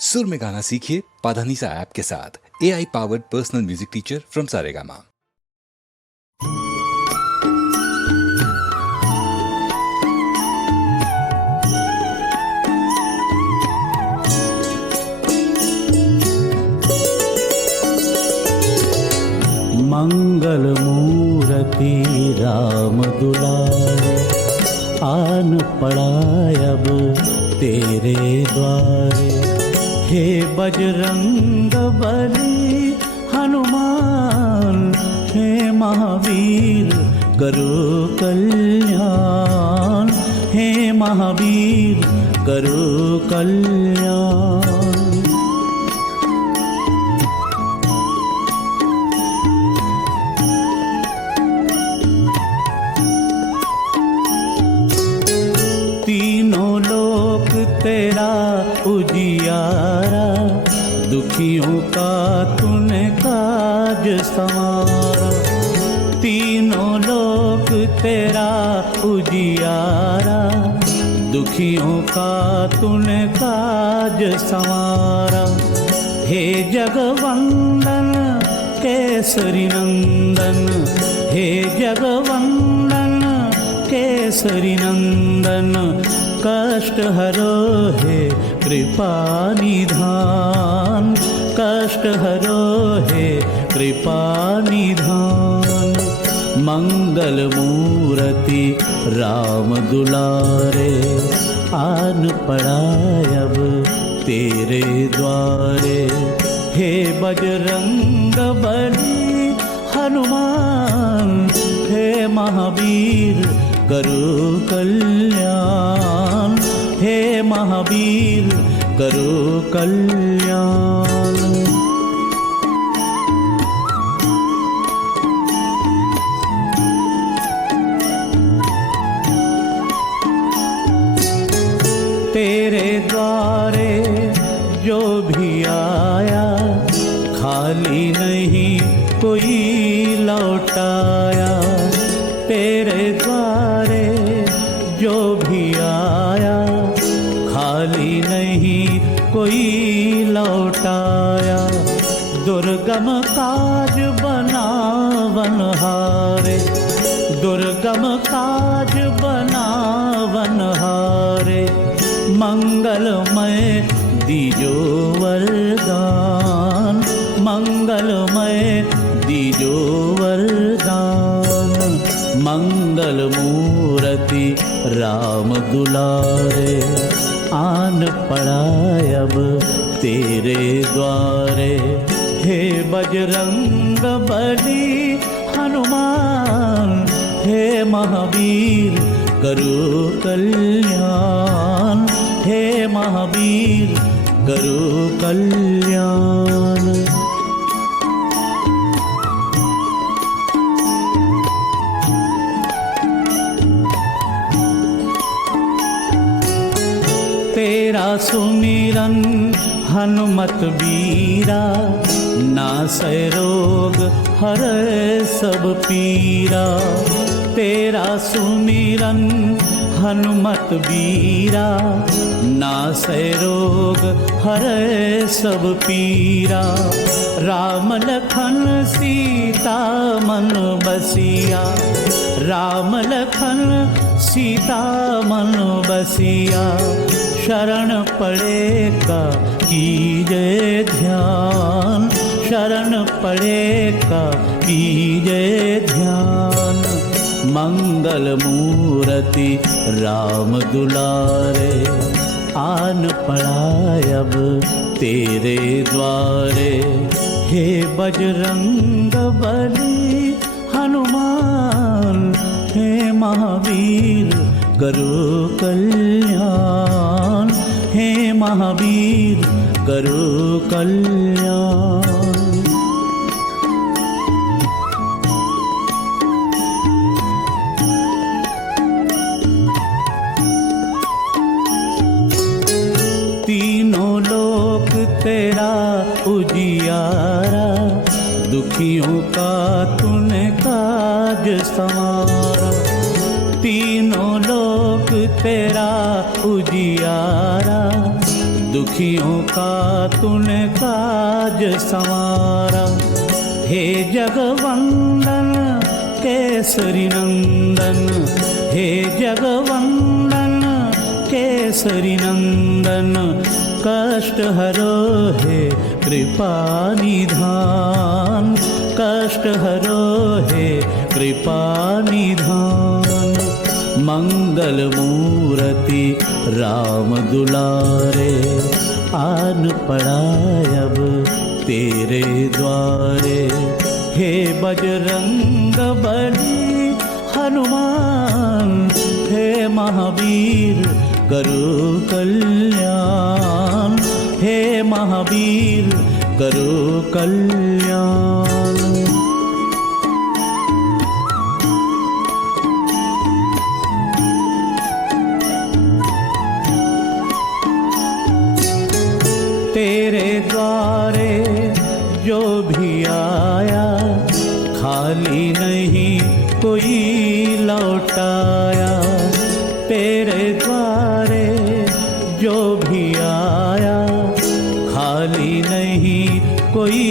सुर में गाना सीखिए पाधानीसा ऐप के साथ। AI powered personal music teacher from Saregama. मंगल मूर्ति राम दुलारे, आन पड़ा अब तेरे द्वारे। हे बजरंग बली हनुमान, हे महावीर करो कल्याण, हे महावीर करो कल्याण। तीनों लोक तेरा उजियारा, दुखियों का तूने काज संवारा। तीनों लोक तेरा उजियारा, दुखियों का तूने काज संवारा। हे जगवंदन केसरी नंदन, हे जगवंदन केसरी नंदन, कष्ट हरो है कृपा निधान, कष्ट हरो है कृपा निधान। मंगल मूर्ति राम दुलारे, आन पड़ा अब तेरे द्वारे। हे बजरंग बली हनुमान, हे महावीर करो कल्याण, हे महावीर करो कल्याण। तेरे द्वारे जो भी आया, खाली नहीं कोई लौटाया। तेरे द्वारे जो भी आया, खाली नहीं कोई लौटाया। दुर्गम काज बनावन हारे, दुर्गम काज बनावन हारे। मंगलमय दीजो वरदान, मंगलमय दीजो वरदान। मंगल मूर्ति राम दुलारे, आन पड़ा अब तेरे द्वारे। हे बजरंग बली हनुमान, हे महावीर करो कल्याण, हे महावीर करो कल्याण। तेरा सुमिरन हनुमत बीरा, नासै रोग हरै सब पीरा। तेरा सुमिरन हनुमत बीरा, नासै रोग हरै सब पीरा। राम लखन सीता मन बसिया, राम लखन सीता मन बसिया। शरण पड़े का कीजे ध्यान, शरण पड़े का कीजे ध्यान। मंगल मूर्ति राम दुलारे, आन पड़ा अब तेरे द्वारे। हे बजरंग बली हनुमान, हे महावीर करो कल्याण, हे महावीर करो कल्याण। तीनों लोक तेरा उजियारा, दुखियों का तूने काज संवारा। तीनों लोक तेरा उजियारा, दुखियों का तूने काज संवारा। हे जगवंदन केसरी नंदन, हे जगवंदन केसरी नंदन, कष्ट हरो हे कृपा निधान, कष्ट हरो हे कृपा निधान। मंगल मूर्ति राम दुलारे, आन पड़ा अब तेरे द्वारे। हे बजरंग बली हनुमान, हे महावीर करो कल्याण, हे महावीर करो कल्याण। तेरे द्वारे जो भी आया, खाली नहीं कोई लौटाया। तेरे द्वारे जो भी आया, खाली नहीं कोई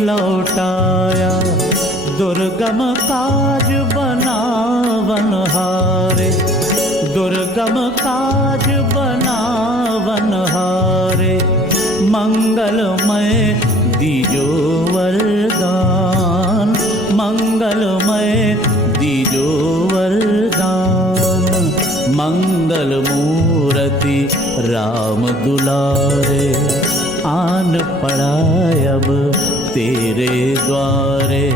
लौटाया। दुर्गम काज बनावन हारे, दुर्गम काज बनावन हारे। मंगलमय दीजो वरदान, मंगलमय दीजो वरदान। मंगल मूर्ति राम दुलारे, आन पड़ा अब तेरे द्वारे।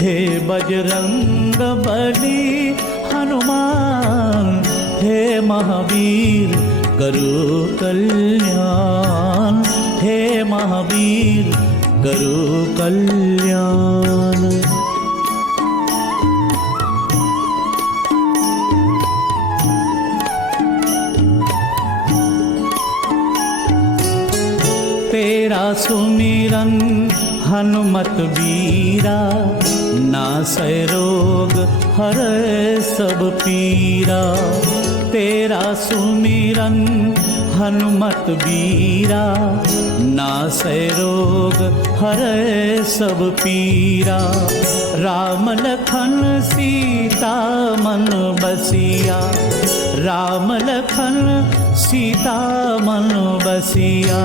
हे बजरंग बली हनुमान, हे महावीर करो कल्याण, हे महावीर करो कल्याण। तेरा सुमिरन हनुमत बीरा, नासै रोग हरै सब पीरा। तेरा सुमिरन हनुमत बीरा, नासै रोग हरै सब पीरा। राम लखन सीता मन बसिया, राम लखन सीता मन बसिया।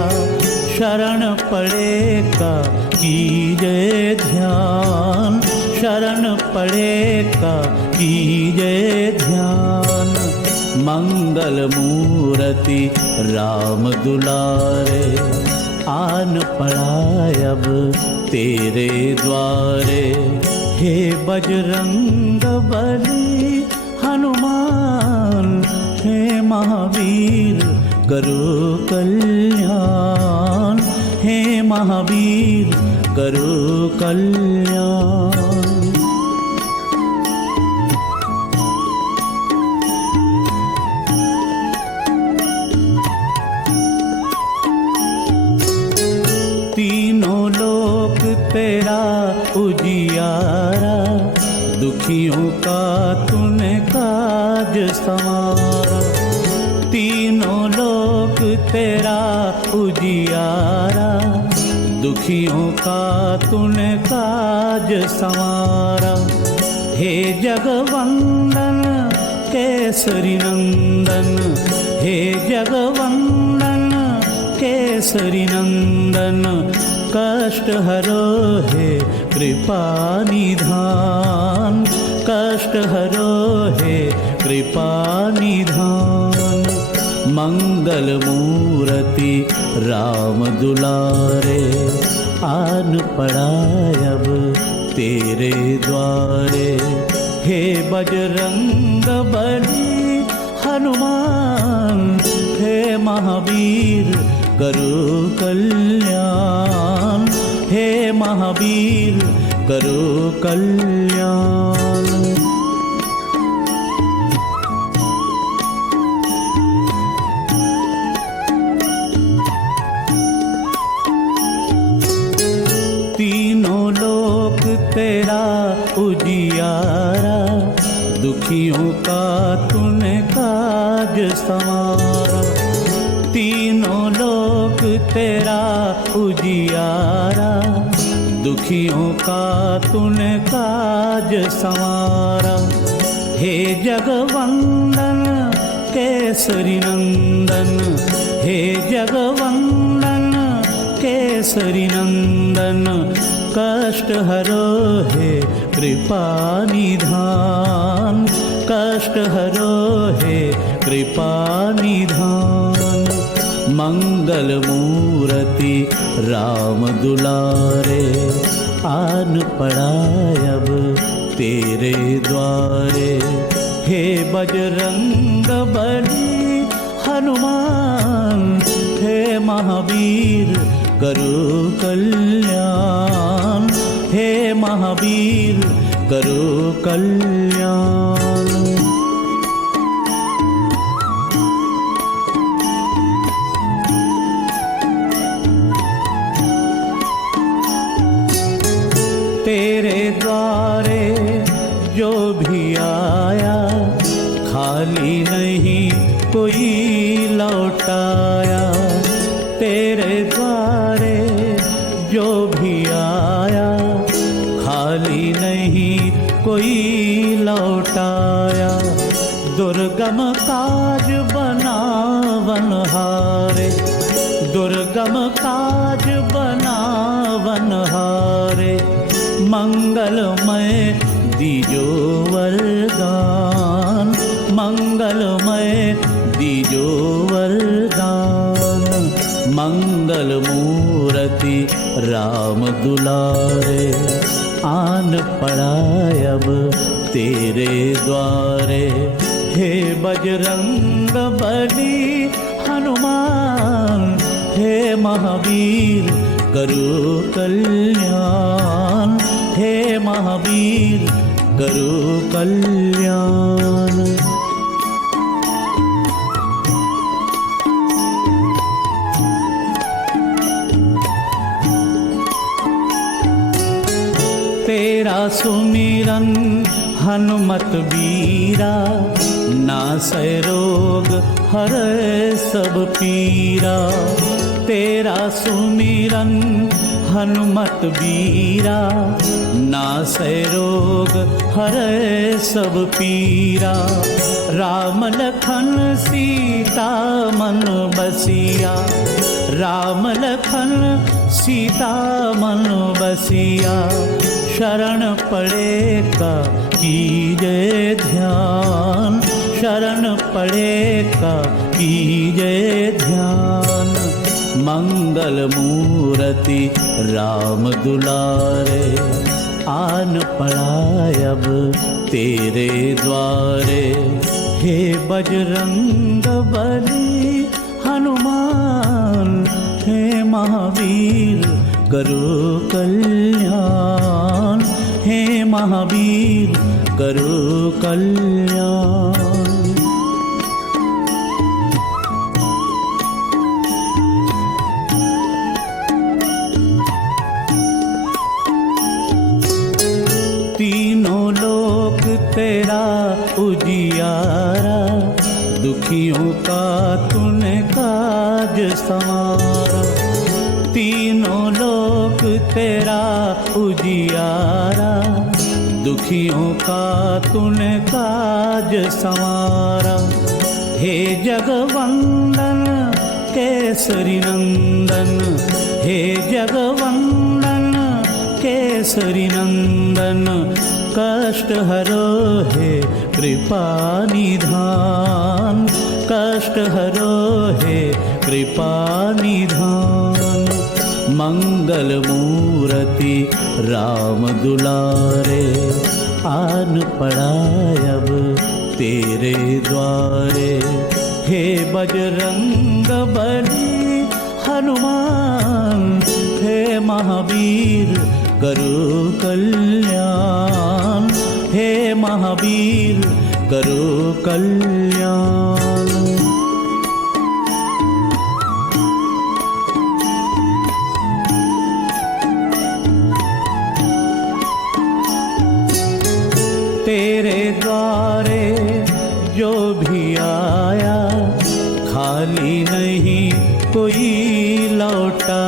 शरण पड़े का कीजे ध्यान, शरण पड़े का कीजे ध्यान। मंगल मूर्ति राम दुलारे, आन पड़ा अब तेरे द्वारे। हे बजरंग बली हनुमान, हे महावीर करो कल्याण, हे महावीर करो कल्याण। तीनों लोक तेरा उजियारा, दुखियों का तूने काज संवारा। तीनों लोक तेरा उजियारा, दुखियों का तूने काज संवारा। हे जगवंदन केसरी नंदन, हे जगवंदन केसरी नंदन, कष्ट हरो हे कृपा निधान, कष्ट हरो हे कृपा निधान। मंगल मूर्ति राम दुलारे, आन पड़ा अब तेरे द्वारे। हे बजरंग बली हनुमान, हे महावीर करो कल्याण, हे महावीर करो कल्याण। तीनों लोक तेरा उजियारा, दुखियों का तूने काज संवारा। तीनों लोक तेरा उजियारा, दुखियों का तूने काज संवारा। हे जगवंदन केसरी नंदन, हे जगवंदन केसरी नंदन, कष्ट हरो हे कृपा निधान, कष्ट हरो हे कृपा निधान। मंगल मूर्ति राम दुलारे, आन पड़ा अब तेरे द्वारे। हे बजरंग बली हनुमान, हे महावीर करो कल्याण, हे महावीर करो कल्याण। तेरे द्वारे जो भी आया, खाली नहीं कोई लौटाया। तेरे द्वारे जो भी आया, खाली नहीं कोई लौटाया। दुर्गम काज बनावन हारे, दुर्गम काज बनावन हारे। मंगलमय दीजो वरदान, मंगलमय दीजो वरदान। मंगल मूर्ति राम दुलारे, आन पड़ा अब तेरे द्वारे। हे बजरंग बली हनुमान, हे महावीर करो कल्याण, हे महावीर करो कल्याण। तेरा सुमिरन हनुमत बीरा, नासै रोग हरै सब पीरा। तेरा सुमिरन हनुमत बीरा, नासै रोग हरै सब पीरा। राम लखन सीता मन बसिया, राम लखन सीता मन बसिया। शरण पड़े का कीजे ध्यान, शरण पड़े का कीजे ध्यान। मंगल मूर्ति राम दुलारे, आन पड़ा अब तेरे द्वारे। हे बजरंग बली हनुमान, हे महावीर करो कल्याण, हे महावीर करो कल्याण। तीनों लोक तेरा उजियारा, दुखियों का तूने काज संवारा। तीनों लोक तेरा उजियारा, दुखियों का तूने काज संवारा। हे जगवंदन केसरी नंदन, हे जगवंदन केसरी नंदन, कष्ट हरो हे कृपा निधान, कष्ट हरो हे कृपा निधान। मंगल मूर्ति राम दुलारे, आन पड़ा अब तेरे द्वारे। हे बजरंग बली हनुमान, हे महावीर करो कल्याण, हे महावीर करो कल्याण। तेरे द्वारे जो भी आया, खाली नहीं कोई लौटा।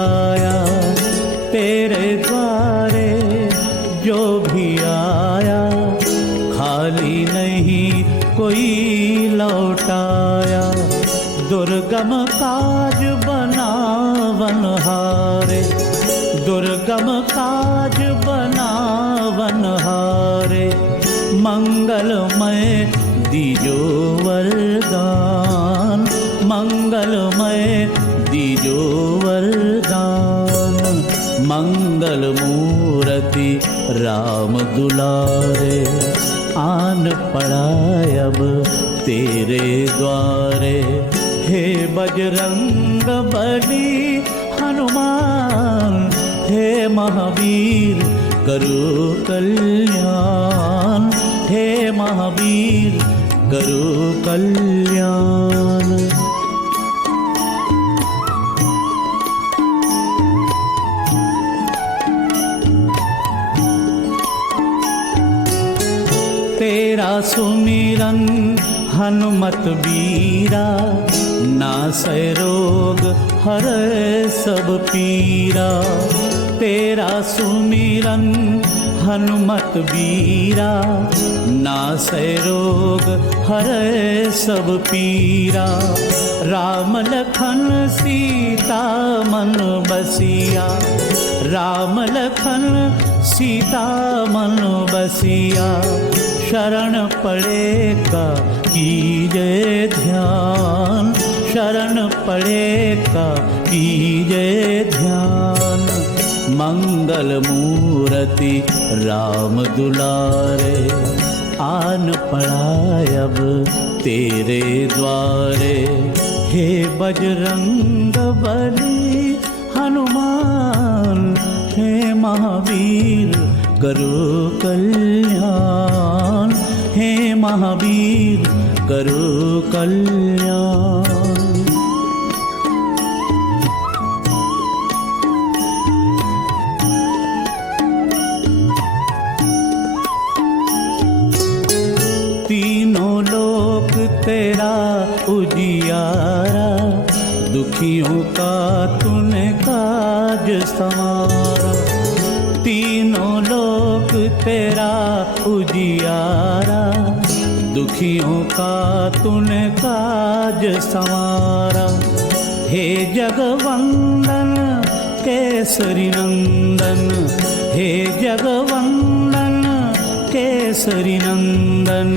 गम काज बनावन हारे, मंगलमय दीजो वरदान, मंगलमय दीजो वरदान। मंगल मूर्ति राम दुलारे, आन पड़ा अब तेरे द्वारे। हे बजरंग बली हनुमान, हे महावीर करो कल्याण, हे महावीर करो कल्याण। तेरा सुमिरन हनुमत बीरा, नासै रोग हरै सब पीरा। तेरा सुमिरन हनुमत बीरा, नासै रोग हरै सब पीरा। राम लखन सीता मन बसिया, राम लखन सीता मन बसिया। शरण पड़े का कीजे ध्यान, शरण पड़े का कीजे ध्यान। मंगल मूर्ति राम दुलारे, आन पड़ा अब तेरे द्वारे। हे बजरंग बली हनुमान, हे महावीर करो कल्याण, हे महावीर करो कल्याण। तीनों लोक तेरा उजियारा, दुखियों का तूने काज संवारा। तीनों लोक तेरा उजियारा, दुखियों का तूने काज संवारा। हे जगवंदन केसरी नंदन, हे जगवंदन केसरी नंदन।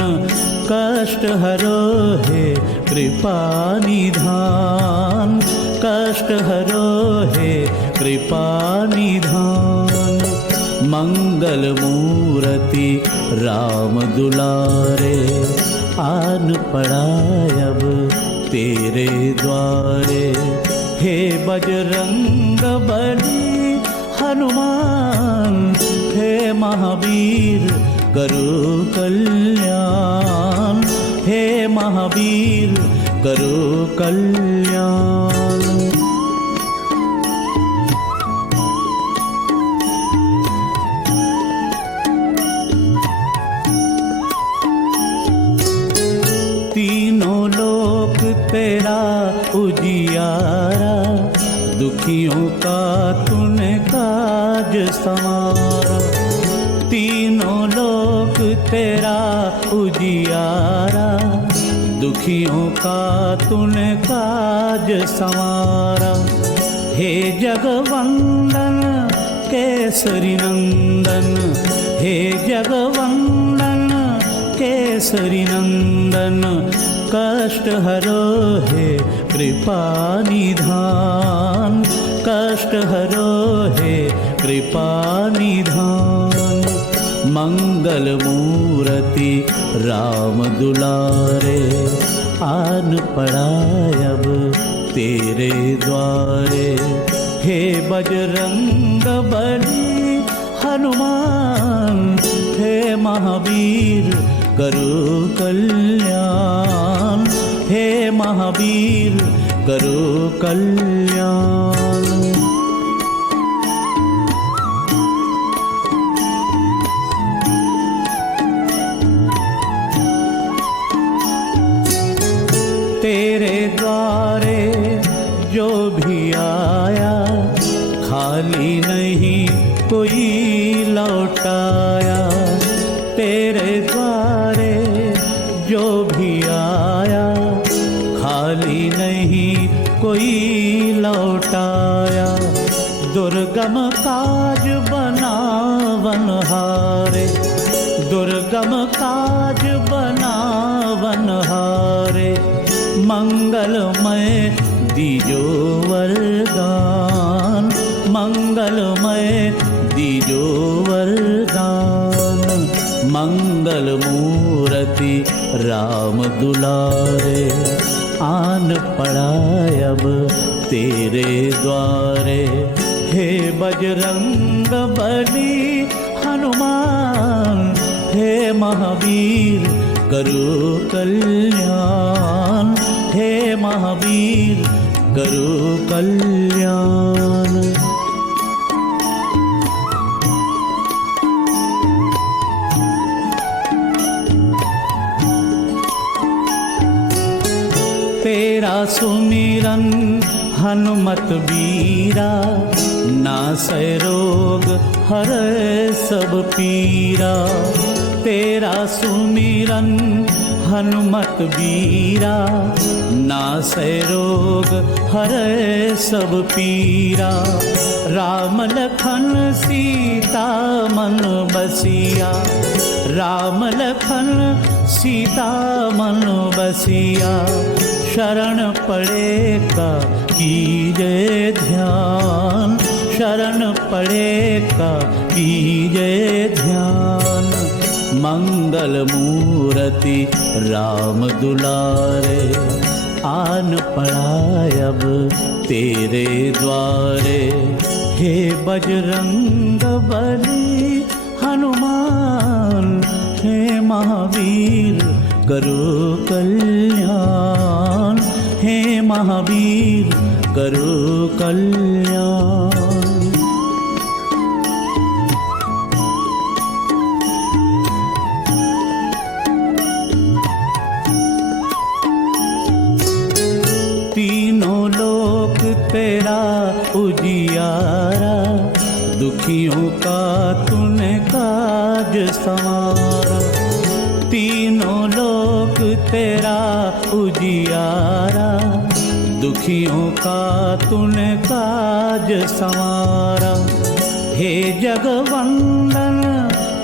कष्ट हरो हे कृपा निधान, कष्ट हरो हे कृपा निधान। मंगल मूर्ति राम दुलारे, आन पड़ा अब तेरे द्वारे। हे बजरंग बली हनुमान, हे महावीर करो कल्याण, हे महावीर करो कल्याण। तीनों लोक तेरा उजियारा, दुखियों का तूने काज संवारा। तीनों लोक तेरा उजियारा, दुखियों का तूने काज संवारा। हे जगवंदन केसरी नंदन, हे जगवंदन केसरी नंदन। कष्ट हरो हे कृपा निधान, कष्ट हरो हे कृपा निधान। मंगल मूर्ति राम दुलारे, आन पड़ा अब तेरे द्वारे। हे बजरंग बली हनुमान, हे महावीर करो कल्याण, हे महावीर करो कल्याण। तेरे द्वारे जो भी आया, खाली नहीं कोई लौटाया। तेरे द्वारे जो भी आया, खाली नहीं कोई लौटाया। दुर्गम काज बनावन हारे, दुर्गम काज बनावन हारे, मंगलमय दीजो वरदान, मंगलमय दीजो वरदान। मंगल मूर्ति राम दुलारे, आन पड़ा अब तेरे द्वारे। हे बजरंग बली हनुमान, हे महावीर करो कल्याण, हे महावीर करो कल्याण। तेरा सुमिरन हनुमत बीरा, नासै रोग हरै सब पीरा। तेरा सुमिरन हनुमत बीरा, नासै रोग हरै सब पीरा। राम लखन सीता मन बसिया, राम लखन सीता मन बसिया। शरण पड़े का कीजे ध्यान, शरण पड़े का कीजे ध्यान। मंगल मूर्ति राम दुलारे, आन पड़ा अब तेरे द्वारे। हे बजरंग बली हनुमान, हे महावीर करो कल्याण, हे महावीर करो कल्याण। तीनों लोक तेरा उजियारा, दुखियों का तूने काज संवारा। तीनों लोक तेरा उजियारा, दुखियों का तूने काज संवारा। हे जगवंदन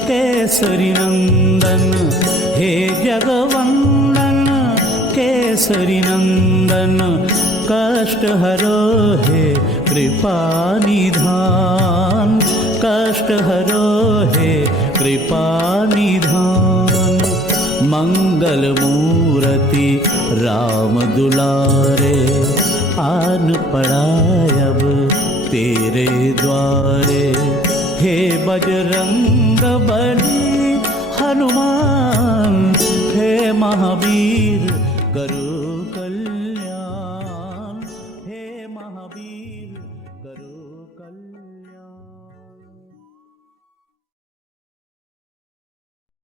केसरी नंदन, हे जगवंदन केसरी नंदन। कष्ट हरो हे कृपा निधान, कष्ट हरो हे कृपा निधान। मंगल मूर्ति राम दुलारे, आन पड़ा अब तेरे द्वारे। हे बजरंग बली हनुमान, हे महावीर करो